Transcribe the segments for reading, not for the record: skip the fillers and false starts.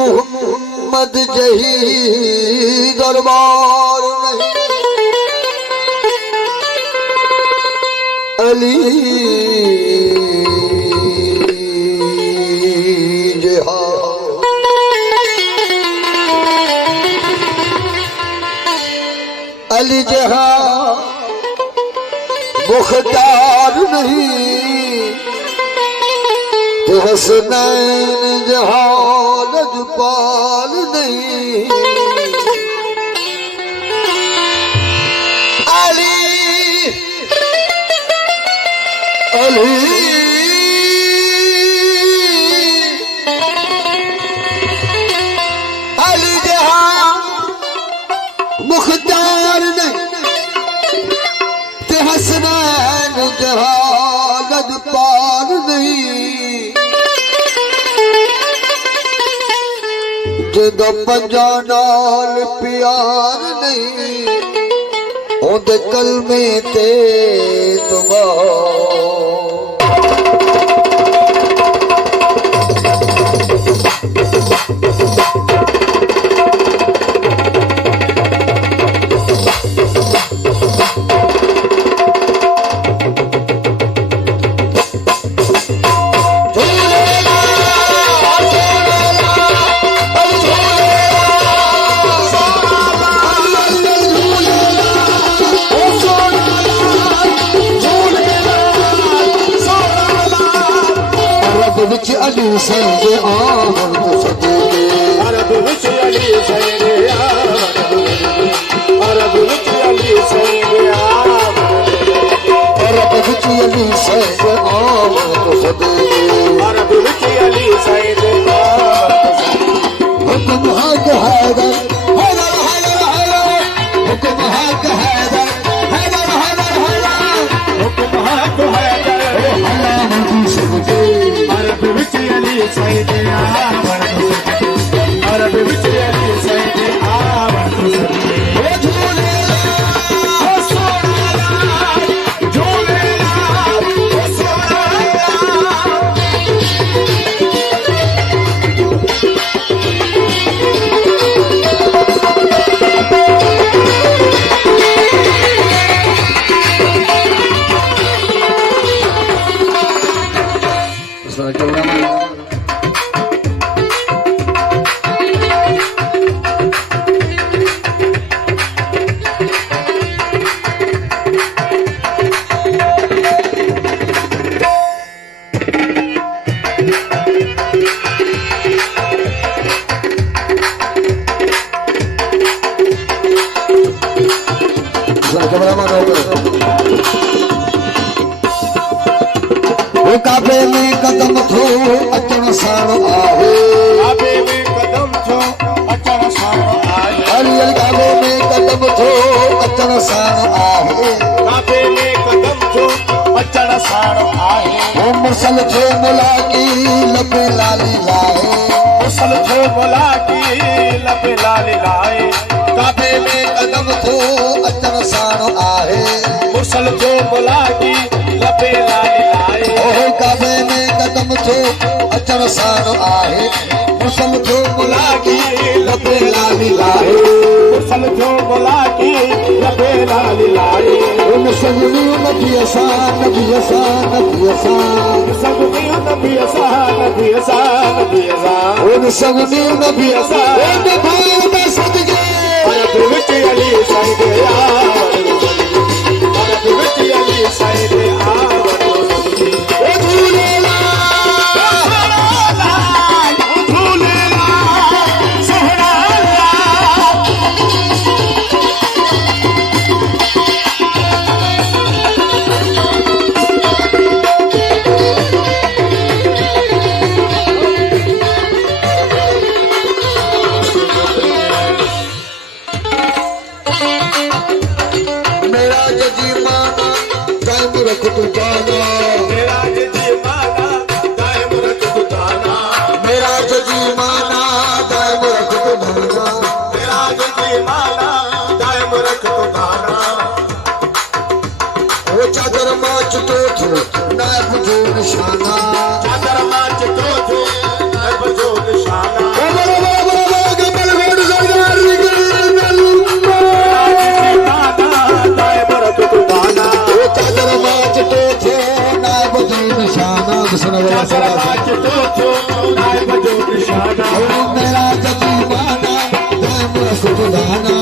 मोहम्मद जही दरबार नहीं अली जहा अली जहा मुख्तार नहीं तो हसनैन जहा लजपाल नहीं अली अली अली जहा मुख्तार नहीं ते हसनैन जहा लजपाल नहीं जिदा पंजा नाल प्यार नहीं ओंदे कलमे ते दुआ अली संगे आवन सदके अरब विच अली संगे आवन अरब विच अली संगे आवन अरब विच अली संगे आवन सदके अरब विच अली संगे आवन हुक्म हक हैदर हैदर हैदर हैदर हुक्म हक हैदर हैदर हैदर हैदर हुक्म हक हैदर हलाम सदके Say they are काबे में कदम थो अचण साण आहे काबे में कदम थो अचण साण आहे अली काबे में कदम थो अचण साण आहे काबे में कदम थो अचण साण आहे ओ मुसल थो मुलाकी लबे लाली लाए मुसल थो मुलाकी लबे लाली लाए काबे में कदम थो अचण साण आहे मुसल थो मुलाकी लबे लाली लाए काबे में कदम थो अचण साण आहे मुसल थो मुलाकी लबे लाली लाए मुसल थो मुलाकी लबे लाली लाए उन सगनी नबी असा नबी असा नबी असा सगनी नबी असा नबी असा नबी असा उन सगनी नबी असा उन भाई में सदके अरब विच अली साईं आवन अरब विच अली साईं आवन माच तो थो नायब जो निशाना चादर माच तो थो नायब जो निशाना मेरा जजीमाना मेरा सुधाना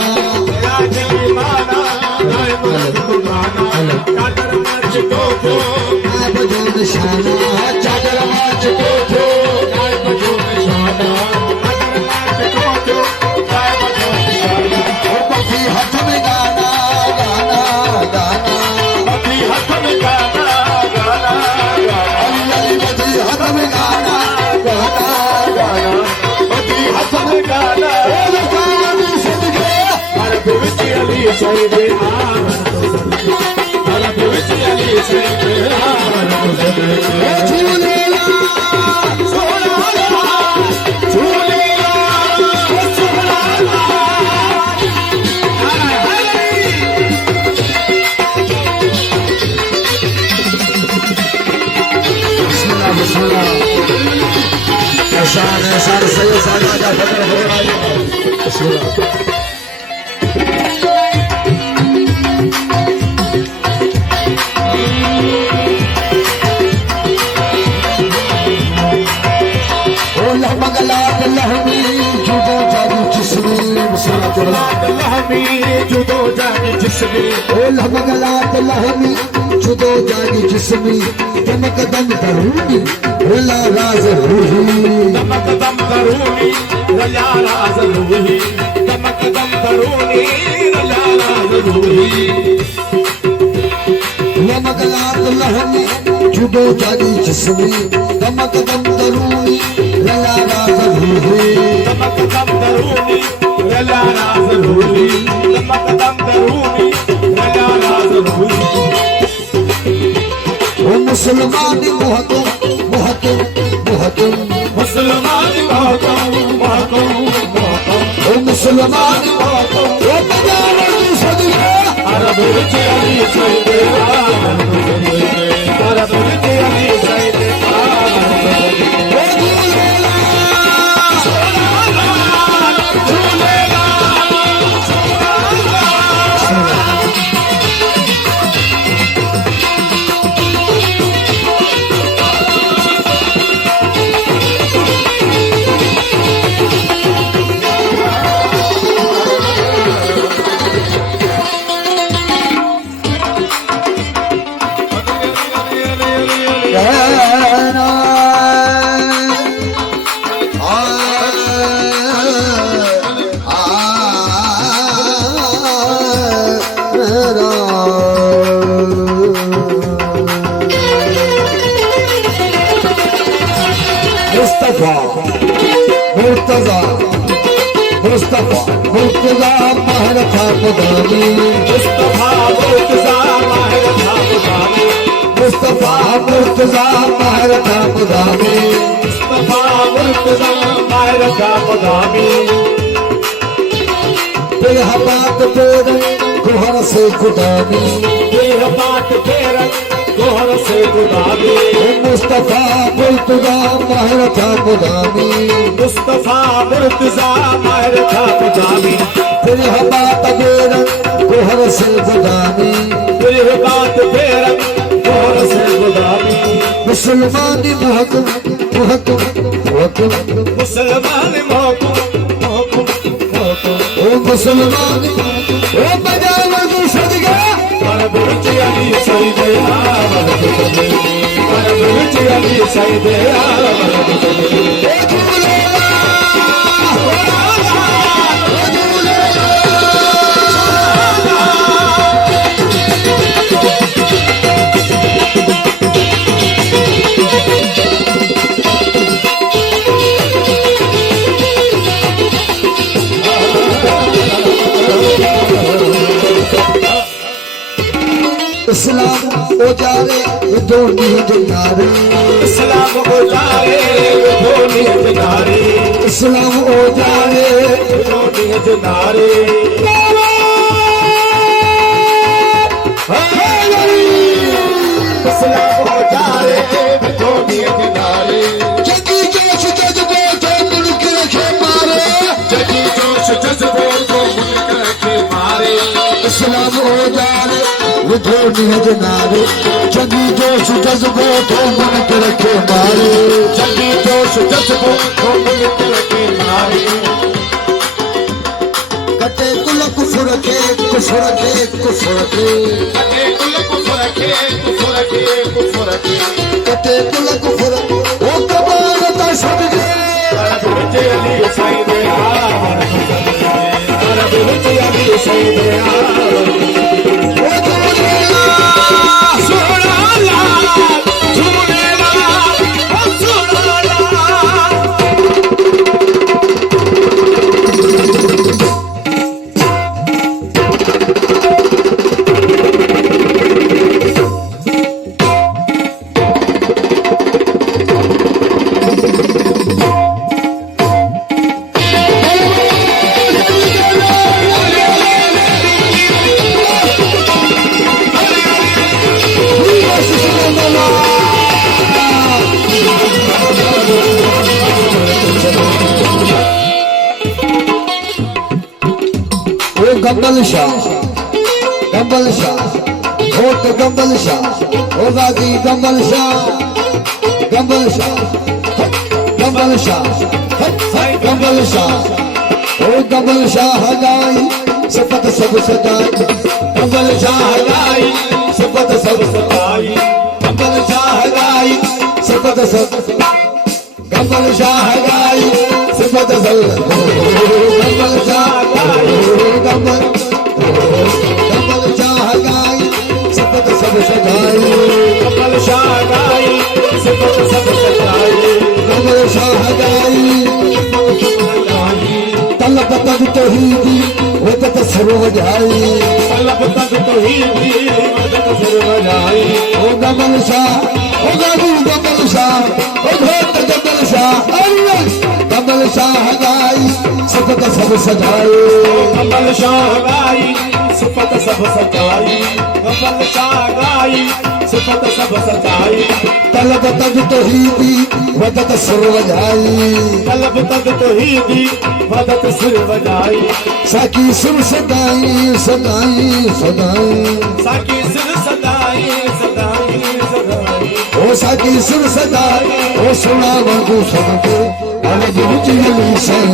चादर माच तो थो बखी हाथ में गाना गाना गाना बखी हाथ में गाना गाना बखी हाथ में गाना गाना गाना बखी हाथ में गाना अली सैदे अली सैदे जुदो जागी जिस्मी लहमगलात लहमी जुदो जागी जिस्मी दमक दम दरूनी रला राज रूही दमक दम दरूनी रला राज रूही दमक दम दरूनी रला राज रूही लहमगलात लहमी जुदो जागी जिस्मी दमक दम दरूनी रला राज रूही दमक दम दरूनी रला राज रूही दमक दम दरूनी रला राज रूही ओ मुसलमान मोहतो मोहतो मोहतो मुसलमान मोहतो मोहतो मोहतो ओ मुसलमान मोहतो ओ पंजाब की सदिया अरब विच अली सैदे अरब विच अली सैदे मुर्तजा मुस्तफा मुर्तजा महर था खुदानी मुस्तफा मुर्तजा महर था खुदानी मुस्तफा मुर्तजा महर था खुदानी मुस्तफा मुर्तजा महर था खुदानी तेरा बात तेरे गोहर से खुदानी तेरा बात तेरे गोहर से खुदानी मुस्तफा मुर्तजा महर था खुदानी मुस्तफा मुर्तजा महर था खुदानी तेरी बात तेरे गोहर से खुदानी तेरी बात तेरे गोहर से खुदानी मुसलमानी महकुम महकुम महकुम मुसलमान महकुम महकुम महकुम ओ मुसलमान ओ पंजाब की सदिया अरब विच अली सैदे अरब विच अली सैदे इस्लाम उजारे दोनी दिनारे इस्लाम उजारे दोनी दिनारे इस्लाम उजारे दोनी दिनारे इस्लाम ओ जाने विधो निहज नारे जगी जोश जज्बो तो मन के रखे मारे जगी जोश जज्बो तो मन के रखे मारे कटे कुल कुफर के कुफर के कुफर के कटे कुल कुफर के कुफर के कुफर के कटे कुल कुफर ओ कबाल ता सदके अरब विच अली साईं दे अरब विच अली साईं दे गंबल शाह होट गंबल शाह ओ गाजी गंबल शाह गंबल शाह गंबल शाह गंबल शाह ओ गंबल शाह हगाई सिफत सब सजाई गंबल शाह हगाई सिफत सब सजाई गंबल शाह हगाई सिफत सब गंबल शाह हगाई सिफत सब गंबल शाह गंबल शाह हगाई सिफत सब सजाई गंबल शाह हगाई सिफत सब सजाई गंबल शाह हगाई तलब तक तौहीदी वदत सर वजाई तलब तक तौहीदी वदत सर वजाई ओ गंबल शाह ओ गाजी गंबल शाह ओ घोट गंबल शाह गंबल शाह हगाई सिफत सब सजाई गंबल शाह हगाई सिफत सब सजाई गंबल शाह हगाई सिफत सब सजाई तलब तक तौहीदी वदत सर वजाई तलब तक तौहीदी वदत सर वजाई साकी सुर सदाई सदाई सदाई साकी सिर सदाई सदाई सदाई ओ साकी सुर सदाई ओ सुना वांगू सबके अल विच अली साईं